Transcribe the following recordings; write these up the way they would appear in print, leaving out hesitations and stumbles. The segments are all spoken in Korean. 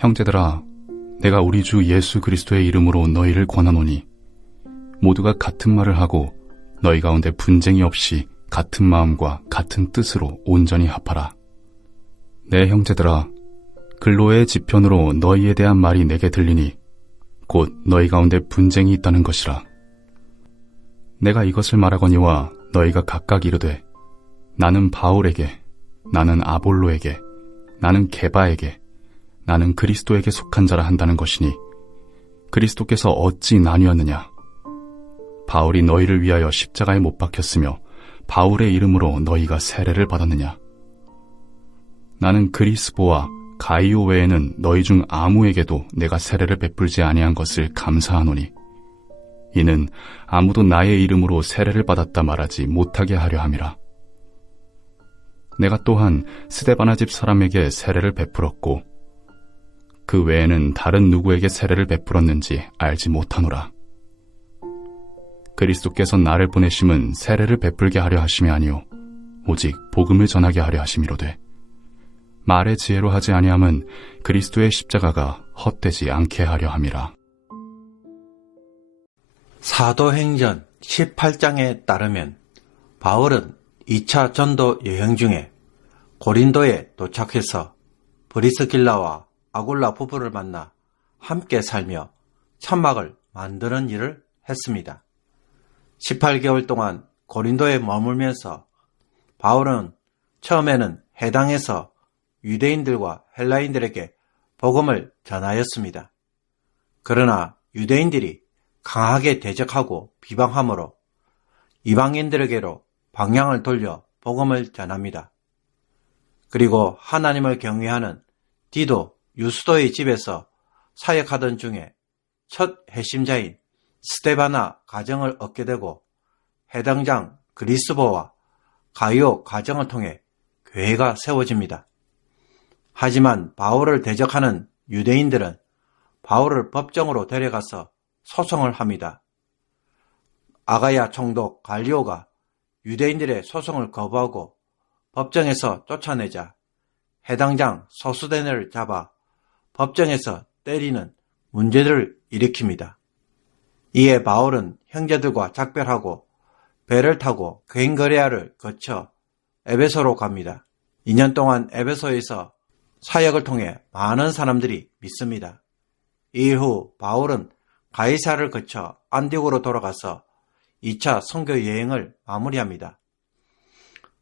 형제들아, 내가 우리 주 예수 그리스도의 이름으로 너희를 권하노니 모두가 같은 말을 하고 너희 가운데 분쟁이 없이 같은 마음과 같은 뜻으로 온전히 합하라. 내 형제들아, 글로의 지편으로 너희에 대한 말이 내게 들리니 곧 너희 가운데 분쟁이 있다는 것이라. 내가 이것을 말하거니와 너희가 각각 이르되 나는 바울에게, 나는 아볼로에게, 나는 게바에게, 나는 그리스도에게 속한 자라 한다는 것이니 그리스도께서 어찌 나뉘었느냐? 바울이 너희를 위하여 십자가에 못 박혔으며 바울의 이름으로 너희가 세례를 받았느냐? 나는 그리스보와 가이오 외에는 너희 중 아무에게도 내가 세례를 베풀지 아니한 것을 감사하노니 이는 아무도 나의 이름으로 세례를 받았다 말하지 못하게 하려 함이라. 내가 또한 스데바나 집 사람에게 세례를 베풀었고 그 외에는 다른 누구에게 세례를 베풀었는지 알지 못하노라. 그리스도께서 나를 보내심은 세례를 베풀게 하려 하심이 아니요 오직 복음을 전하게 하려 하심이로되 말의 지혜로 하지 아니함은 그리스도의 십자가가 헛되지 않게 하려 함이라. 사도행전 18장에 따르면 바울은 2차 전도 여행 중에 고린도에 도착해서 브리스길라와 아굴라 부부를 만나 함께 살며 천막을 만드는 일을 했습니다. 18개월 동안 고린도에 머물면서 바울은 처음에는 해당에서 유대인들과 헬라인들에게 복음을 전하였습니다. 그러나 유대인들이 강하게 대적하고 비방함으로 이방인들에게로 방향을 돌려 복음을 전합니다. 그리고 하나님을 경외하는 디도 유스도의 집에서 사역하던 중에 첫 핵심자인 스데바나 가정을 얻게 되고 해당장 그리스보와 가이오 가정을 통해 교회가 세워집니다. 하지만 바울을 대적하는 유대인들은 바울을 법정으로 데려가서 소송을 합니다. 아가야 총독 갈리오가 유대인들의 소송을 거부하고 법정에서 쫓아내자 해당장 소수대를 잡아 법정에서 때리는 문제를 일으킵니다. 이에 바울은 형제들과 작별하고 배를 타고 괭거레아를 거쳐 에베소로 갑니다. 2년 동안 에베소에서 사역을 통해 많은 사람들이 믿습니다. 이후 바울은 가이사를 거쳐 안디옥으로 돌아가서 2차 선교 여행을 마무리합니다.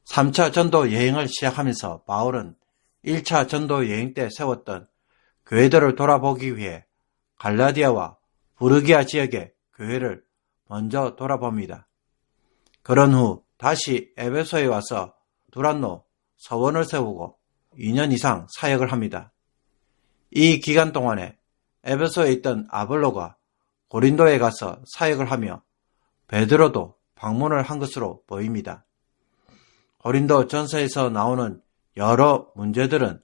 3차 전도 여행을 시작하면서 바울은 1차 전도 여행 때 세웠던 교회들을 돌아보기 위해 갈라디아와 부르기아 지역의 교회를 먼저 돌아봅니다. 그런 후 다시 에베소에 와서 두란노 서원을 세우고 2년 이상 사역을 합니다. 이 기간 동안에 에베소에 있던 아볼로가 고린도에 가서 사역을 하며 베드로도 방문을 한 것으로 보입니다. 고린도 전서에서 나오는 여러 문제들은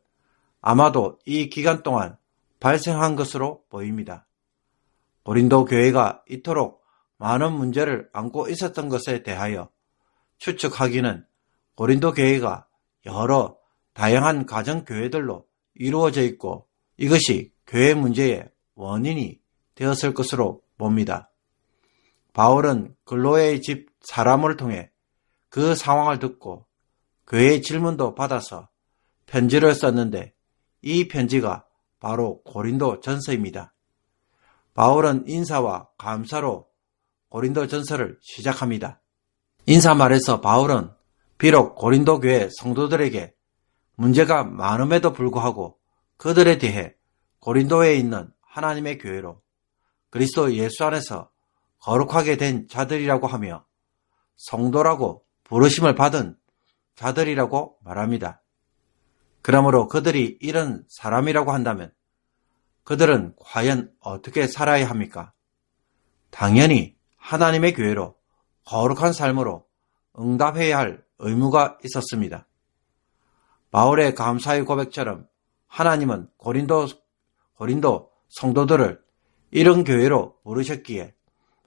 아마도 이 기간 동안 발생한 것으로 보입니다. 고린도 교회가 이토록 많은 문제를 안고 있었던 것에 대하여 추측하기는 고린도 교회가 여러 다양한 가정교회들로 이루어져 있고 이것이 교회 문제의 원인이 되었을 것으로 봅니다. 바울은 글로의 집 사람을 통해 그 상황을 듣고 교회의 질문도 받아서 편지를 썼는데 이 편지가 바로 고린도 전서입니다. 바울은 인사와 감사로 고린도 전서를 시작합니다. 인사말에서 바울은 비록 고린도 교회 성도들에게 문제가 많음에도 불구하고 그들에 대해 고린도에 있는 하나님의 교회로 그리스도 예수 안에서 거룩하게 된 자들이라고 하며 성도라고 부르심을 받은 자들이라고 말합니다. 그러므로 그들이 이런 사람이라고 한다면 그들은 과연 어떻게 살아야 합니까? 당연히 하나님의 교회로 거룩한 삶으로 응답해야 할 의무가 있었습니다. 바울의 감사의 고백처럼 하나님은 고린도 성도들을 이런 교회로 부르셨기에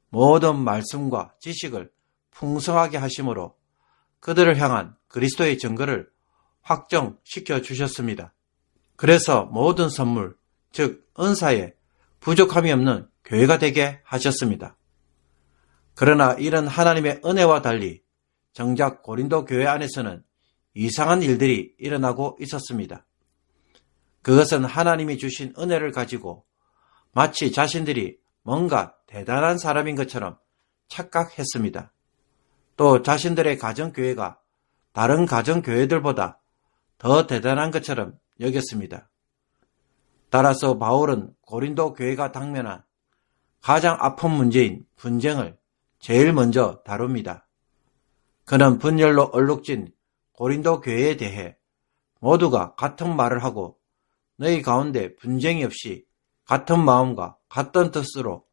모든 말씀과 지식을 풍성하게 하심으로 그들을 향한 그리스도의 증거를 확정시켜 주셨습니다. 그래서 모든 선물, 즉 은사에 부족함이 없는 교회가 되게 하셨습니다. 그러나 이런 하나님의 은혜와 달리 정작 고린도 교회 안에서는 이상한 일들이 일어나고 있었습니다. 그것은 하나님이 주신 은혜를 가지고 마치 자신들이 뭔가 대단한 사람인 것처럼 착각했습니다. 또 자신들의 가정교회가 다른 가정교회들보다 더 대단한 것처럼 여겼습니다. 따라서 바울은 고린도 교회가 당면한 가장 아픈 문제인 분쟁을 제일 먼저 다룹니다. 그는 분열로 얼룩진 고린도 교회에 대해 모두가 같은 말을 하고 너희 가운데 분쟁이 없이 같은 마음과 같은 뜻으로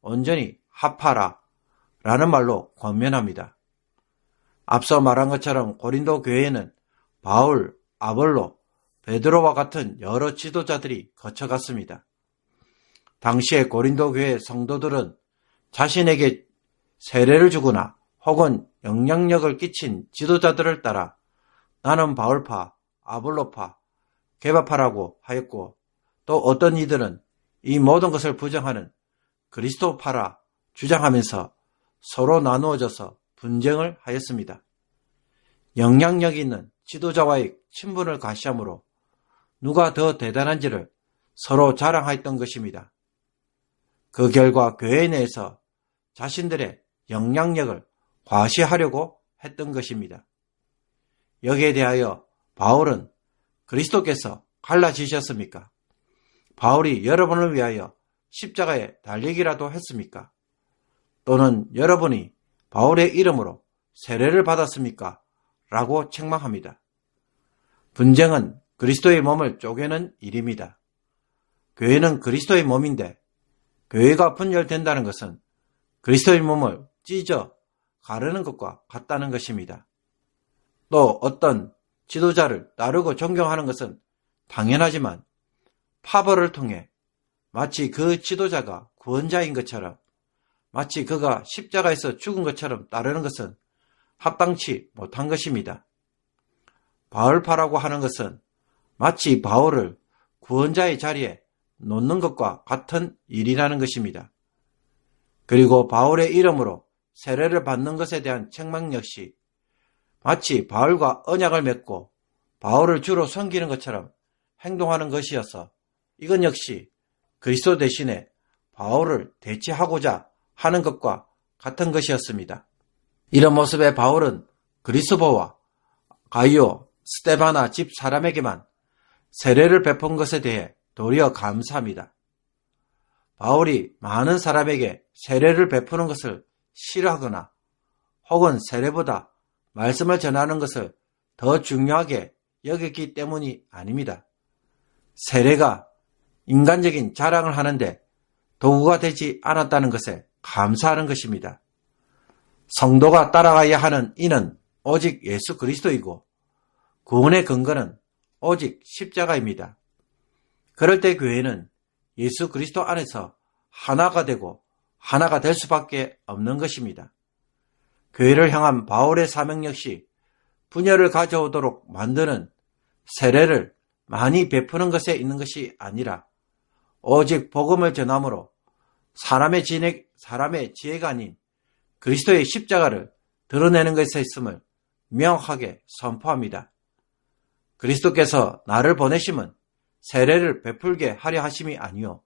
온전히 합하라 라는 말로 권면합니다. 앞서 말한 것처럼 고린도 교회에는 바울, 아볼로, 베드로와 같은 여러 지도자들이 거쳐갔습니다. 당시의 고린도 교회 성도들은 자신에게 세례를 주거나 혹은 영향력을 끼친 지도자들을 따라 나는 바울파, 아볼로파, 게바파라고 하였고 또 어떤 이들은 이 모든 것을 부정하는 그리스도파라 주장하면서 서로 나누어져서 분쟁을 하였습니다. 영향력 있는 지도자와의 친분을 과시함으로 누가 더 대단한지를 서로 자랑하였던 것입니다. 그 결과 교회 내에서 자신들의 영향력을 과시하려고 했던 것입니다. 여기에 대하여 바울은 그리스도께서 갈라지셨습니까? 바울이 여러분을 위하여 십자가에 달리기라도 했습니까? 또는 여러분이 바울의 이름으로 세례를 받았습니까? 라고 책망합니다. 분쟁은 그리스도의 몸을 쪼개는 일입니다. 교회는 그리스도의 몸인데 교회가 분열된다는 것은 그리스도의 몸을 찢어 가르는 것과 같다는 것입니다. 또 어떤 지도자를 따르고 존경하는 것은 당연하지만 파벌을 통해 마치 그 지도자가 구원자인 것처럼 마치 그가 십자가에서 죽은 것처럼 따르는 것은 합당치 못한 것입니다. 바울파라고 하는 것은 마치 바울을 구원자의 자리에 놓는 것과 같은 일이라는 것입니다. 그리고 바울의 이름으로 세례를 받는 것에 대한 책망 역시 마치 바울과 언약을 맺고 바울을 주로 섬기는 것처럼 행동하는 것이어서 이건 역시 그리스도 대신에 바울을 대체하고자 하는 것과 같은 것이었습니다. 이런 모습의 바울은 그리스도와 가이오, 스데바나 집 사람에게만 세례를 베푼 것에 대해 도리어 감사합니다. 바울이 많은 사람에게 세례를 베푸는 것을 싫어하거나 혹은 세례보다 말씀을 전하는 것을 더 중요하게 여겼기 때문이 아닙니다. 세례가 인간적인 자랑을 하는데 도구가 되지 않았다는 것에 감사하는 것입니다. 성도가 따라가야 하는 이는 오직 예수 그리스도이고 구원의 근거는 오직 십자가입니다. 그럴 때 교회는 예수 그리스도 안에서 하나가 되고 하나가 될 수밖에 없는 것입니다. 교회를 향한 바울의 사명 역시 분열을 가져오도록 만드는 세례를 많이 베푸는 것에 있는 것이 아니라 오직 복음을 전함으로 사람의 지혜가 아닌 그리스도의 십자가를 드러내는 것에 있음을 명확하게 선포합니다. 그리스도께서 나를 보내심은 세례를 베풀게 하려 하심이 아니요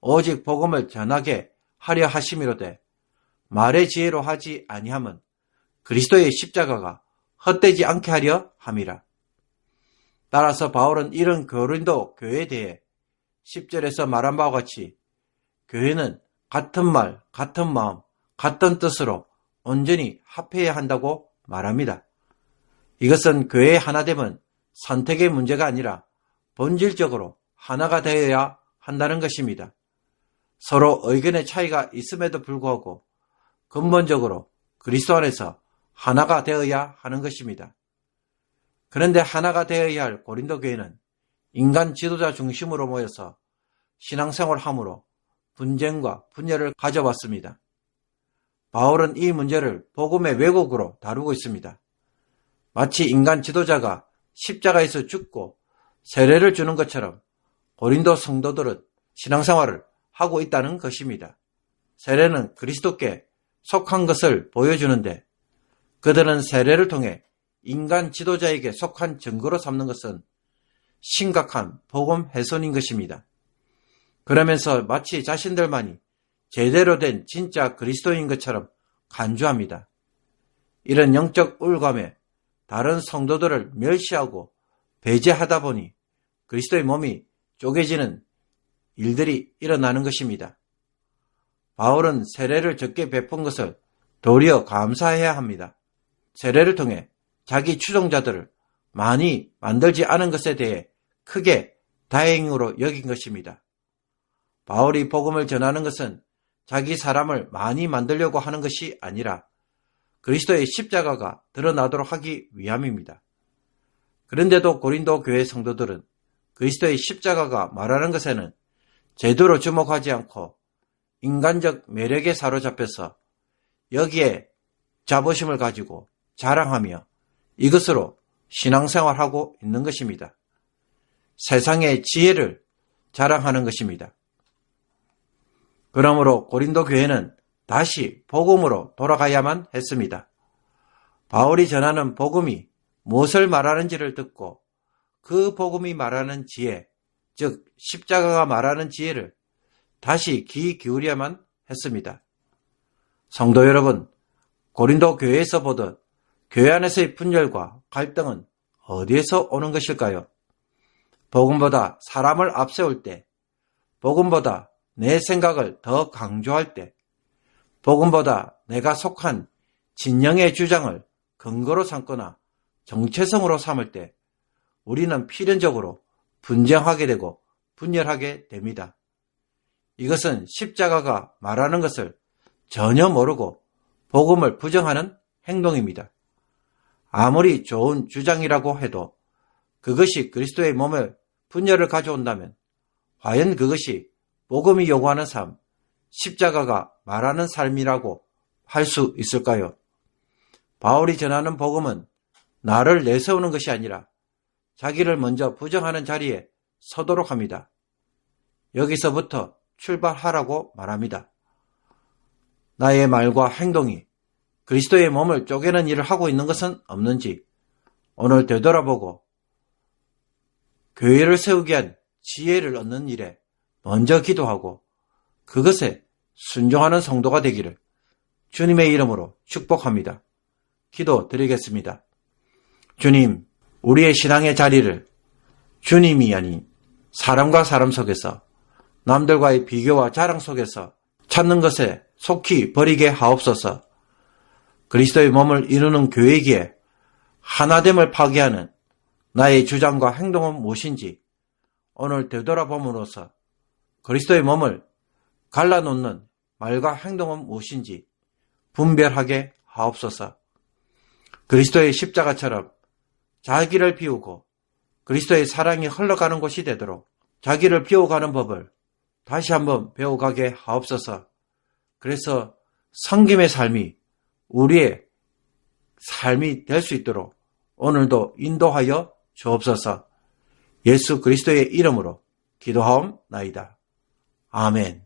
오직 복음을 전하게 하려 하심이로되 말의 지혜로 하지 아니함은 그리스도의 십자가가 헛되지 않게 하려 함이라. 따라서 바울은 이런 고린도 교회에 대해 10절에서 말한 바와 같이 교회는 같은 말, 같은 마음, 같은 뜻으로 온전히 합해야 한다고 말합니다. 이것은 교회의 하나됨은 선택의 문제가 아니라 본질적으로 하나가 되어야 한다는 것입니다. 서로 의견의 차이가 있음에도 불구하고 근본적으로 그리스도 안에서 하나가 되어야 하는 것입니다. 그런데 하나가 되어야 할 고린도 교회는 인간 지도자 중심으로 모여서 신앙생활함으로 분쟁과 분열을 가져왔습니다. 바울은 이 문제를 복음의 왜곡으로 다루고 있습니다. 마치 인간 지도자가 십자가에서 죽고 세례를 주는 것처럼 고린도 성도들은 신앙생활을 하고 있다는 것입니다. 세례는 그리스도께 속한 것을 보여주는데 그들은 세례를 통해 인간 지도자에게 속한 증거로 삼는 것은 심각한 복음 훼손인 것입니다. 그러면서 마치 자신들만이 제대로 된 진짜 그리스도인 것처럼 간주합니다. 이런 영적 우울감에 다른 성도들을 멸시하고 배제하다 보니 그리스도의 몸이 쪼개지는 일들이 일어나는 것입니다. 바울은 세례를 적게 베푼 것을 도리어 감사해야 합니다. 세례를 통해 자기 추종자들을 많이 만들지 않은 것에 대해 크게 다행으로 여긴 것입니다. 바울이 복음을 전하는 것은 자기 사람을 많이 만들려고 하는 것이 아니라 그리스도의 십자가가 드러나도록 하기 위함입니다. 그런데도 고린도 교회 성도들은 그리스도의 십자가가 말하는 것에는 제대로 주목하지 않고 인간적 매력에 사로잡혀서 여기에 자부심을 가지고 자랑하며 이것으로 신앙생활하고 있는 것입니다. 세상의 지혜를 자랑하는 것입니다. 그러므로 고린도 교회는 다시 복음으로 돌아가야만 했습니다. 바울이 전하는 복음이 무엇을 말하는지를 듣고 그 복음이 말하는 지혜, 즉 십자가가 말하는 지혜를 다시 귀 기울여야만 했습니다. 성도 여러분, 고린도 교회에서 보듯 교회 안에서의 분열과 갈등은 어디에서 오는 것일까요? 복음보다 사람을 앞세울 때, 복음보다 내 생각을 더 강조할 때, 복음보다 내가 속한 진영의 주장을 근거로 삼거나 정체성으로 삼을 때 우리는 필연적으로 분쟁하게 되고 분열하게 됩니다. 이것은 십자가가 말하는 것을 전혀 모르고 복음을 부정하는 행동입니다. 아무리 좋은 주장이라고 해도 그것이 그리스도의 몸에 분열을 가져온다면 과연 그것이 복음이 요구하는 삶, 십자가가 말하는 삶이라고 할 수 있을까요? 바울이 전하는 복음은 나를 내세우는 것이 아니라 자기를 먼저 부정하는 자리에 서도록 합니다. 여기서부터 출발하라고 말합니다. 나의 말과 행동이 그리스도의 몸을 쪼개는 일을 하고 있는 것은 없는지 오늘 되돌아보고 교회를 세우기 위한 지혜를 얻는 일에 먼저 기도하고 그것에 순종하는 성도가 되기를 주님의 이름으로 축복합니다. 기도 드리겠습니다. 주님, 우리의 신앙의 자리를 주님이 아닌 사람과 사람 속에서 남들과의 비교와 자랑 속에서 찾는 것에 속히 버리게 하옵소서. 그리스도의 몸을 이루는 교회이기에 하나됨을 파괴하는 나의 주장과 행동은 무엇인지 오늘 되돌아봄으로써 그리스도의 몸을 갈라놓는 말과 행동은 무엇인지 분별하게 하옵소서. 그리스도의 십자가처럼 자기를 비우고 그리스도의 사랑이 흘러가는 곳이 되도록 자기를 비워가는 법을 다시 한번 배워가게 하옵소서. 그래서 섬김의 삶이 우리의 삶이 될 수 있도록 오늘도 인도하여 주옵소서. 예수 그리스도의 이름으로 기도하옵나이다. 아멘.